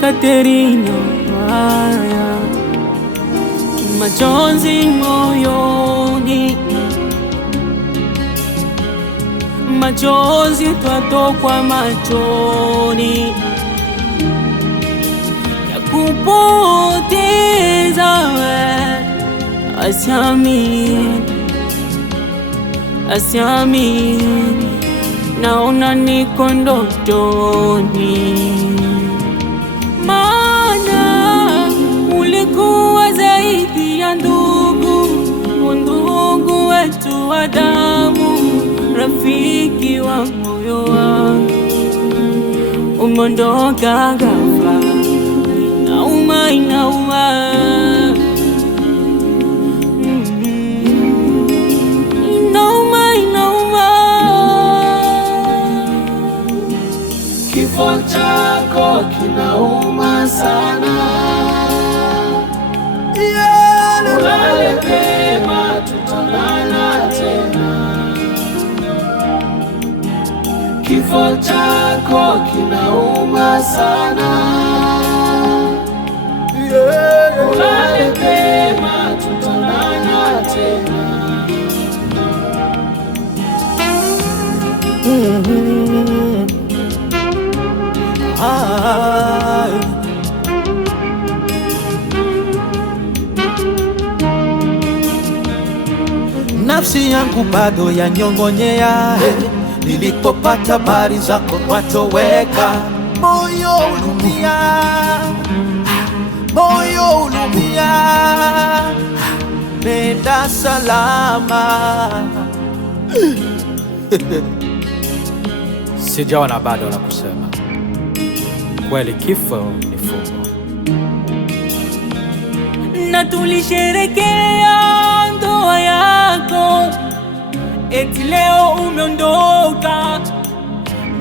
Katerina, majonzi moyoni, machozi twatokwa machoni, ya kupoteza asiamini, naona niko ndotoni. Maana ulikuwa zaidi ya ndugu, undugu wetu wa damu, rafiki wa moyo wangu. Umondoka ghafla, inauma, inauma, inauma, inauma. Kifo chako kinauma sana, ulale pema, tutaonana tena. Kifo chako kinauma sana, ulale pema, tutaonana tena. Nafsi yangu bado yanyong'onyea, nilipopata habari zako watoweka. Moyo ulumia, moyo ulumia, nenda salama. Sijawa na bado la kusema, kweli kifo ni fumbo. Na tulisherekea ndoa yako, eti leo umeondoka,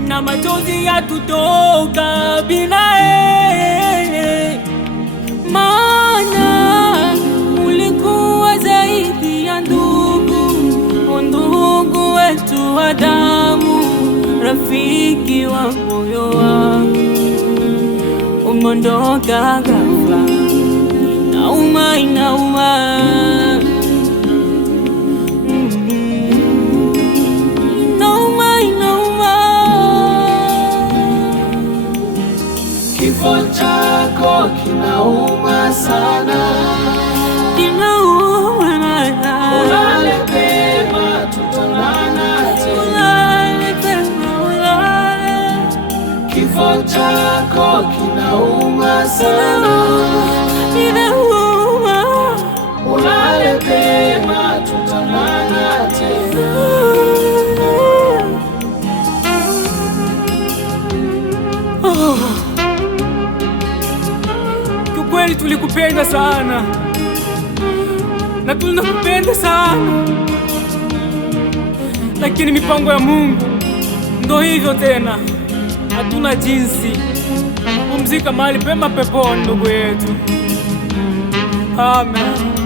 na machozi yatutoka bila yeye. Maana ulikuwa zaidi ya ndugu, undugu wetu wa damu, rafiki wa moyo wangu. Umondoka ghafla, inauma, inauma, inauma, inauma. Kifo chako kinauma sana, Kinauma, ulale pema, tutaonana tena. ulale pema, ulale. Kifo chako kinauma sana, Kinauma, ulale pema, tutaonana tena. Kiukweli tulikupenda sana na tunakupenda sana, lakini mipango ya Mungu ndo hivyo tena, hatuna jinsi. Pumzika mahali pema peponi, ndugu yetu. Amen.